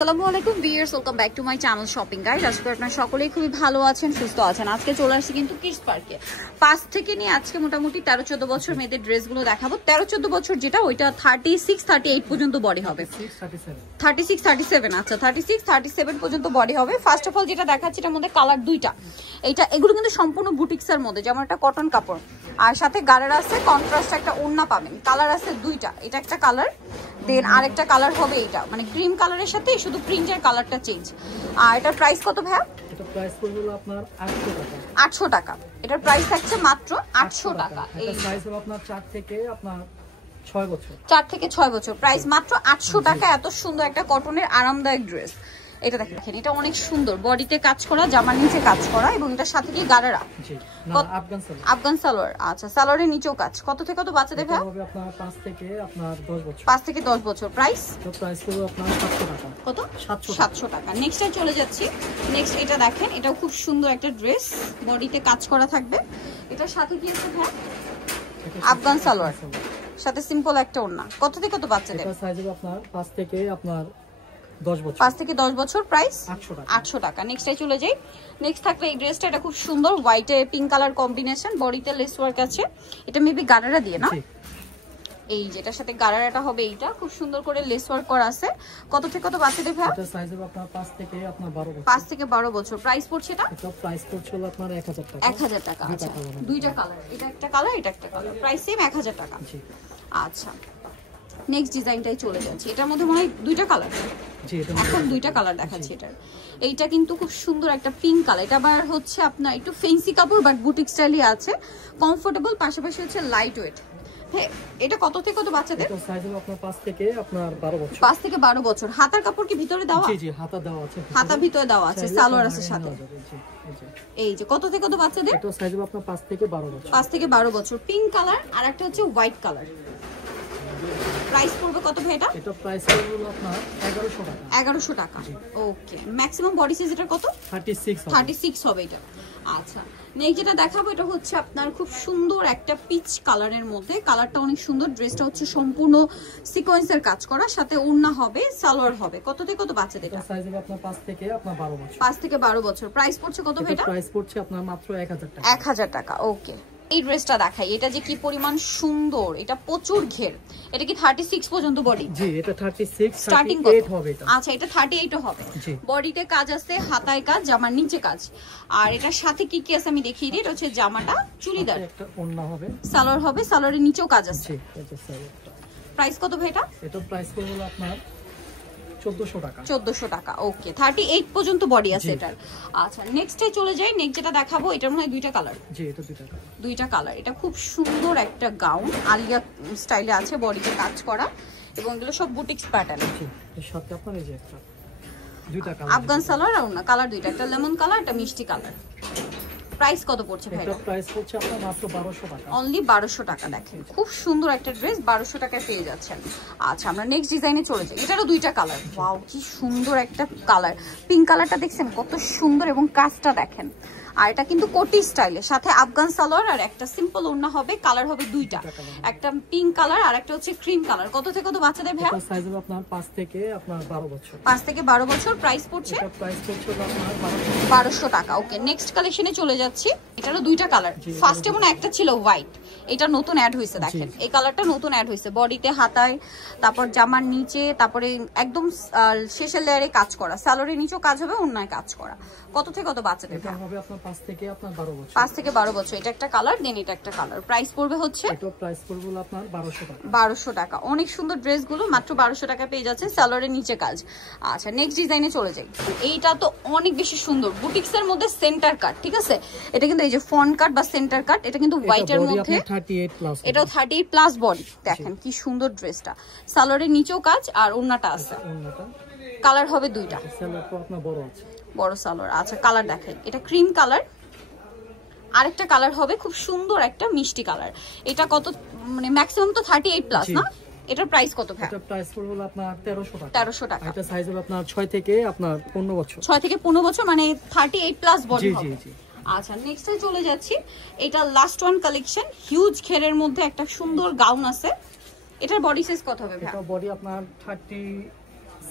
আসসালামু আলাইকুম viewers, welcome back to my channel shopping guide. আজকে আপনারা সকলেই খুবই ভালো আছেন, সুস্থ আছেন। আজকে চলে আসছি কিন্তু কিডস পার্কে। 5 থেকে নিয়ে আজকে মোটামুটি 13-14 বছর মেয়েদের ড্রেসগুলো দেখাবো। 13-14 বছর যেটা ওইটা 36-38 পর্যন্ত বডি হবে। 36-37 আচ্ছা 36-37 পর্যন্ত বডি হবে। ফার্স্ট অফ অল যেটা দেখাচ্ছি এটার মধ্যে কালার দুইটা। এগুলো কিন্তু সম্পূর্ণ বুটিক্সের মধ্যে, যেমন একটা কটন কাপড় আর সাথে গাড়ার আছে, কন্ট্রাস্ট একটা ওড়না পাবেন। কালার আছে দুইটা, এটা একটা কালার, দেন আরেকটা কালার হবে এইটা, মানে ক্রিম কালারের সাথে শুধু প্রিন্টের কালারটা চেঞ্জ। আর এটার প্রাইস কত ভাইয়া? এটা প্রাইস পড়বে আপনার 800 টাকা। 800 টাকা। এটার প্রাইস থাকছে মাত্র 800 টাকা। এটা সাইজ হবে আপনার 4 থেকে আপনার 6 বছর। 4 থেকে 6 বছর, প্রাইস মাত্র 800 টাকা। এত সুন্দর একটা কটনের আরামদায়ক ড্রেস। এটা দেখেন, এটা অনেক সুন্দর, বডিতে কাজ করা, জামার নিচে কাজ করা এবং এটার সাথে কি গারারা, জি না আফগান সালোয়ার। আফগান সালোয়ার, আচ্ছা সালোয়ারের নিচেও কাজ। কত থেকে কত বাচ্চাদের ভাই? হবে আপনার 5 থেকে আপনার 10 বছর। 5 থেকে 10 বছর। প্রাইস তো প্রাইস পড়বে আপনার 700 টাকা। কত? 700 টাকা। নেক্সটে চলে যাচ্ছি। নেক্সট এটা দেখেন, এটাও খুব সুন্দর একটা ড্রেস, বডিতে কাজ করা থাকবে। এটার সাথে কি আছে ভাই? আফগান সালোয়ার, সাথে সিম্পল একটা ওড়না। কত থেকে কত বাচ্চাদের? এটা সাইজ হবে আপনার 5 থেকে আপনার 10 বছর। 5 থেকে 10 বছর। প্রাইস 800 টাকা। নেক্সটে চলে যাই। নেক্সট থাকবে এই ড্রেসটা, এটা খুব সুন্দর, হোয়াইটে পিঙ্ক কালার কম্বিনেশন, বডিতে লেস ওয়ার্ক আছে। এটা মেবি গারারা দিয়ে না? এই যেটার সাথে গারারাটা হবে, এইটা খুব সুন্দর করে লেস ওয়ার্ক করা আছে। কত থেকে কত বাচ্চাদের ভাই? এটা সাইজ হবে আপনার 5 থেকে আপনার 12 বছর। 5 থেকে 12 বছর। প্রাইস পড়ছে এটা? এটা প্রাইস পড়ছে আপনার 1000 টাকা। 1000 টাকা। আচ্ছা দুইটা কালার, এটা একটা কালার, এটা একটা কালার, প্রাইস সেম 1000 টাকা। জি আচ্ছা নেক্সট ডিজাইনটাই চলে যাচ্ছে। এটার মধ্যে মনে হয় দুইটা কালার। জি এটা এখন দুইটা কালার দেখাচ্ছি এটার। এইটা কিন্তু খুব সুন্দর একটা পিঙ্ক কালার। এটা আবার হচ্ছে আপনার একটু ফেন্সি কাপড় বাট বুটিক স্টাইলই আছে, কমফোর্টেবল, পাশাপাশি হচ্ছে লাইট ওয়েট। হ্যাঁ, এটা কত থেকে কত বাচ্চাদের? এটা সাইজ হবে আপনার 5 থেকে আপনার 12 বছর। 5 থেকে 12 বছর। হাতার কাপড় কি ভিতরে দেওয়া? জি জি হাতা দেওয়া আছে। হাতা ভিতরে দেওয়া আছে, সালোয়ার আছে সাথে। এই যে কত থেকে কত বাচ্চাদের? এটা সাইজ হবে আপনার 5 থেকে 12 বছর। 5 থেকে 12 বছর। পিঙ্ক কালার আর একটা হচ্ছে হোয়াইট কালার। প্রাইস পড়বে কত ভাই এটা? এটা প্রাইস পড়বে আপনার 1100 টাকা। 1100 টাকা। ওকে, ম্যাক্সিমাম বডি সাইজ এটা কত? 36 হবে এটা। আচ্ছা নেক্সট যেটা দেখাবো, এটা হচ্ছে আপনার খুব সুন্দর একটা পিচ কালারের মধ্যে, কালারটা অনেক সুন্দর। ড্রেসটা হচ্ছে সম্পূর্ণ সিকোয়েন্সের কাজ করা, সাথে ওড়না হবে, সালোয়ার হবে। কত থেকে কত বাচ্চাদের? এটা সাইজ হবে আপনার 5 থেকে আপনার 12 বছর। 5 থেকে 12 বছর। প্রাইস পড়ছে কত ভাই এটা? প্রাইস পড়ছে আপনার মাত্র 1000 টাকা। 1000 টাকা। ওকে, এই ড্রেসটা দেখাই, এটা যে কি পরিমাণ সুন্দর, এটা প্রচুর ঘের। এটা কি 36 পর্যন্ত বডি? জি এটা 36 স্টার্টিং 38 হবে এটা। আচ্ছা এটা 38 হবে। বডিতে কাজ আছে, হাতায় কাজ, জামার নিচে কাজ। আর এটার সাথে কি কি আছে আমি দেখিয়ে দিই। এটা হচ্ছে জামাটা চুড়িদার, একটা ওড়না হবে, সালোয়ার হবে, সালোয়ারের নিচেও কাজ আছে। জি এটা সালোয়ারটা। প্রাইস কত ভাই এটা? এটা প্রাইস পড়বে আপনার 1400 টাকা। 1400 টাকা। ওকে, 38 পর্যন্ত বডি আছে এটার। আচ্ছা নেক্সটে চলে যাই। নেক্সট যেটা দেখাবো, এটার মধ্যে দুইটা কালার। জি এটা দুইটা কালার। এটা খুব সুন্দর একটা গাউন, আলিয়া স্টাইলে আছে, বডিতে কাজ করা এবং এগুলো সব বুটিক্স প্যাটার্ন। জি এর সাথে আপনার এই যে একটা দুইটা কালার, আফগান সালোয়ার আর ওনা কালার দুইটা, একটা লেমন কালার, একটা মিষ্টি কালার। প্রাইস কত পড়ছে ভাই? এটা প্রাইস পড়ছে আপনার মাত্র 1200 টাকা। অনলি 1200 টাকা। দেখেন খুব সুন্দর একটা ড্রেস, 1200 টাকায় পেয়ে যাচ্ছেন। আচ্ছা আমরা নেক্সট ডিজাইনে চলে যাই। এটারও দুইটা কালার। ওয়াও কি সুন্দর একটা কালার, পিঙ্ক কালারটা দেখছেন কত সুন্দর, এবং কাজটা দেখেন। আর এটা কিন্তু কোটি স্টাইলে, সাথে আফগান সালোয়ার আর একটা সিম্পল ওড়না হবে। কালার হবে দুইটা, একটা পিঙ্ক কালার আর একটা হচ্ছে ক্রিম কালার। কত থেকে কত বাচ্চাদের ভাই? এটা সাইজ হবে আপনার 5 থেকে আপনার 12 বছর। 5 থেকে 12 বছর। প্রাইস পড়ছে? এটা প্রাইস পড়ছে আপনার 1200 টাকা। ওকে নেক্সট কালেকশনে চলে যাচ্ছি। এটারও দুইটা কালার। ফার্স্টে মনে একটা ছিল হোয়াইট, এটা নতুন অ্যাড হয়েছে। দেখেন এই কালারটা নতুন অ্যাড হয়েছে, বডিতে, হাতায়, তারপর জামার নিচে, তারপরে একদম শেষের লেয়ারে কাজ করা, সালোয়ারের নিচেও কাজ হবে, অন্যায় কাজ করা। কত থেকে কত বাচ্চাদের? এটা হবে আপনার 5 থেকে আপনার 12 বছর। 5 থেকে 12 বছর। এটা একটা কালার, দেন এটা একটা কালার। প্রাইস পড়বে হচ্ছে? এটা প্রাইস পড়বে আপনার 1200 টাকা। 1200 টাকা। অনেক সুন্দর ড্রেসগুলো মাত্র 1200 টাকা পেয়ে যাচ্ছে, সালোয়ারের নিচে কাজ। আচ্ছা নেক্সট ডিজাইনে চলে যাই। এইটা তো অনেক বেশি সুন্দর, বুটিক্সের মধ্যে সেন্টার কাট, ঠিক আছে? এটা কিন্তু এই যে ফ্রন্ট কাট বা সেন্টার কাট, এটা কিন্তু হোয়াইটের মধ্যে, 38 প্লাস। এটাও 38 প্লাস বডি। দেখেন কি সুন্দর ড্রেসটা, সালোয়ারের নিচেও কাজ আর ওড়নাটা আছে। কালার হবে দুইটা, সালোয়ারটা আপনার বড় আছে, বড় সালোয়ার। আচ্ছা কালার দেখাই, এটা ক্রিম কালার, আরেকটা কালার হবে খুব সুন্দর একটা মিষ্টি কালার। এটা কত, মানে ম্যাক্সিমাম তো 38 প্লাস না? এটার প্রাইস কত ভাই? এটা প্রাইস পড়বে আপনার 1300 টাকা। 1300 টাকা। এটা সাইজ হবে আপনার 6 থেকে আপনার 15 বছর। 6 থেকে 15 বছর, মানে 38 প্লাস বডি হবে। জি জি জি। আচ্ছা নেক্সটে চলে যাচ্ছি। এটা লাস্ট ওয়ান কালেকশন, হিউজ ঘেরের মধ্যে একটা সুন্দর গাউন আছে। এটার বডি সাইজ কত হবে ভাই? এটা বডি আপনার 36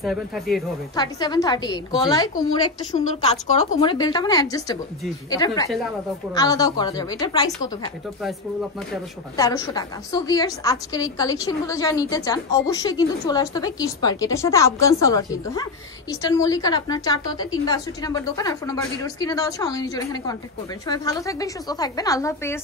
37-38 হবে। 37-38 গলায় কোমরে একটা সুন্দর কাজ করা, কোমরে বেলটা মানে অ্যাডজাস্টেবল। জি জি, এটা আপনার চাইলে আলাদাও করা যাবে। এটার প্রাইস কত ভাই? এটা প্রাইস পড়বে আপনার 1300 টাকা। 1300 টাকা। সো ভিউয়ার্স, আজকের এই কালেকশনগুলো যারা নিতে চান অবশ্যই কিন্তু চলে আসতে হবে কিডস পার্কে। এটার সাথে আফগান সালোয়ার কিন্তু, হ্যাঁ, ইস্টার্ন মল্লিকার আপনার 4 তলাতে 362 নম্বর দোকান। আর ফোন নাম্বার ভিডিওর স্ক্রিনে দেওয়া আছে, অনলাইনে জন্য এখানে কন্ট্যাক্ট করবেন। সবাই ভালো থাকবেন, সুস্থ থাকবেন, আল্লাহ হাফেজ।